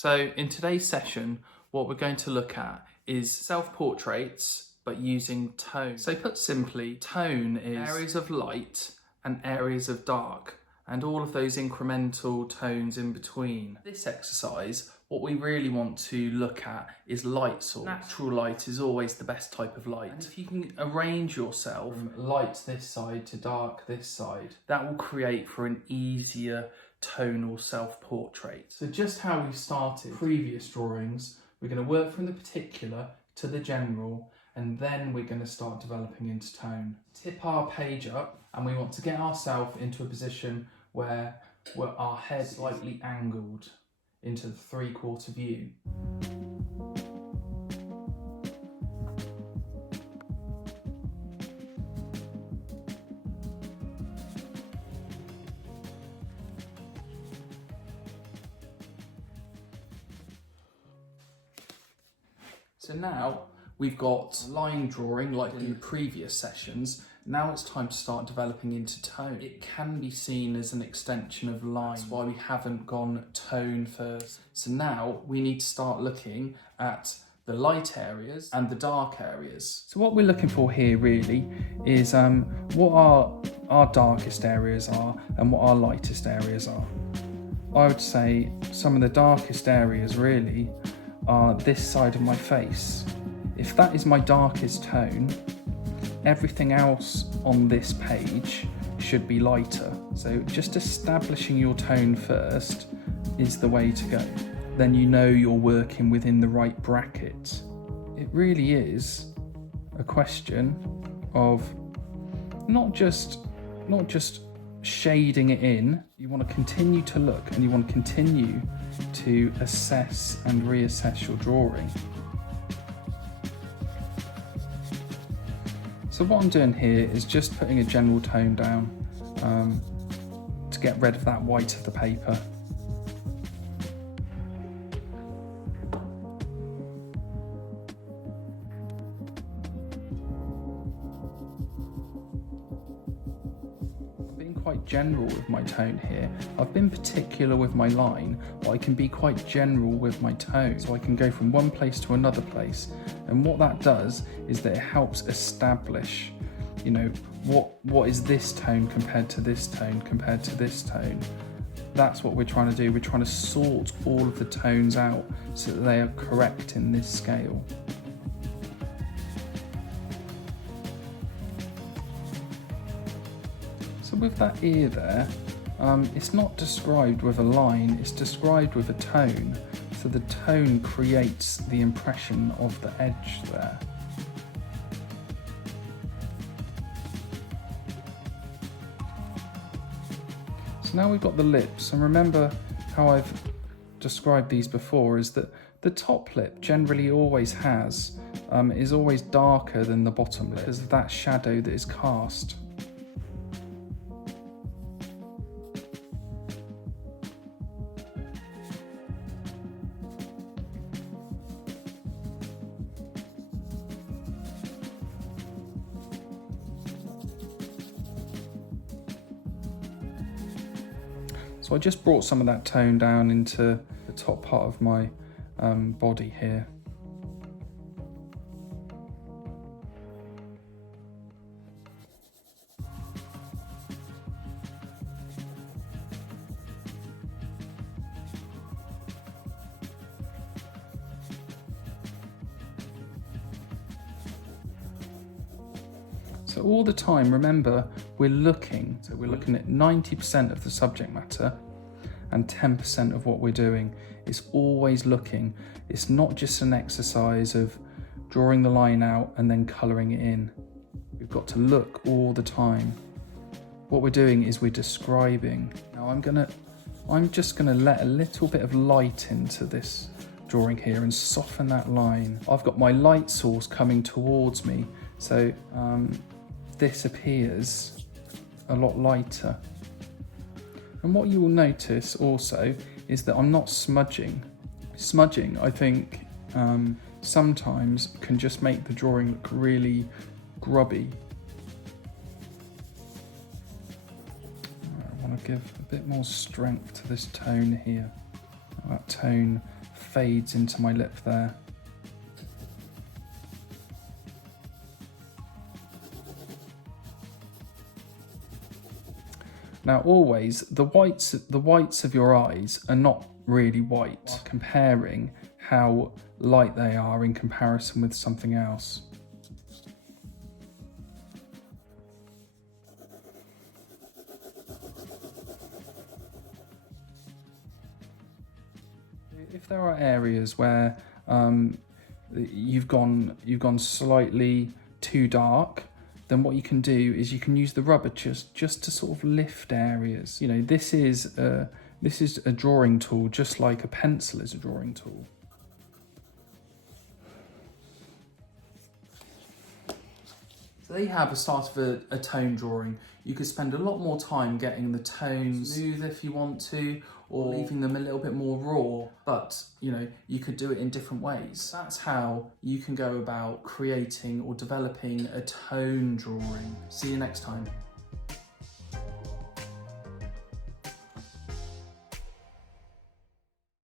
So in today's session, what we're going to look at is self-portraits, but using tone. So put simply, tone is areas of light and areas of dark, and all of those incremental tones in between. This exercise, what we really want to look at is light source. Natural light is always the best type of light. And if you can arrange yourself from light this side to dark this side, that will create for an easier tonal self-portrait. So just how we started previous drawings, we're going to work from the particular to the general, and then we're going to start developing into tone. Tip our page up, and we want to get ourselves into a position where our head slightly angled into the 3/4 view. So now we've got line drawing like in the previous sessions. Now it's time to start developing into tone. It can be seen as an extension of line. That's why we haven't gone tone first. So now we need to start looking at the light areas and the dark areas. So what we're looking for here really is what our darkest areas are and what our lightest areas are. I would say some of the darkest areas really are this side of my face. If that is my darkest tone, everything else on this page should be lighter. So just establishing your tone first is the way to go. Then you know you're working within the right bracket. It really is a question of not just shading it in. You want to continue to look and you want to continue to assess and reassess your drawing. So what I'm doing here is just putting a general tone down to get rid of that white of the paper. Quite general with my tone here. I've been particular with my line, but I can be quite general with my tone. So I can go from one place to another place. And what that does is that it helps establish, you know, what is this tone compared to this tone compared to this tone. That's what we're trying to do. We're trying to sort all of the tones out so that they are correct in this scale. So with that ear there, it's not described with a line, it's described with a tone. So the tone creates the impression of the edge there. So now we've got the lips, and remember how I've described these before is that the top lip generally always is always darker than the bottom lip because of that shadow that is cast. So I just brought some of that tone down into the top part of my body here. So all the time, remember, we're looking at 90% of the subject matter and 10% of what we're doing. It's always looking. It's not just an exercise of drawing the line out and then colouring it in. We've got to look all the time. What we're doing is we're describing. Now I'm just gonna let a little bit of light into this drawing here and soften that line. I've got my light source coming towards me, so this appears a lot lighter. And what you will notice also is that I'm not smudging. Smudging, I think, sometimes can just make the drawing look really grubby. I want to give a bit more strength to this tone here. That tone fades into my lip there. Now always, the whites of your eyes are not really white, comparing how light they are in comparison with something else. If there are areas where you've gone slightly too dark, then what you can do is you can use the rubber just to sort of lift areas. You know, this is a drawing tool, just like a pencil is a drawing tool. So there you have a start of a tone drawing. You could spend a lot more time getting the tones smooth if you want to, or leaving them a little bit more raw, but you know, you could do it in different ways. That's how you can go about creating or developing a tone drawing. See you next time.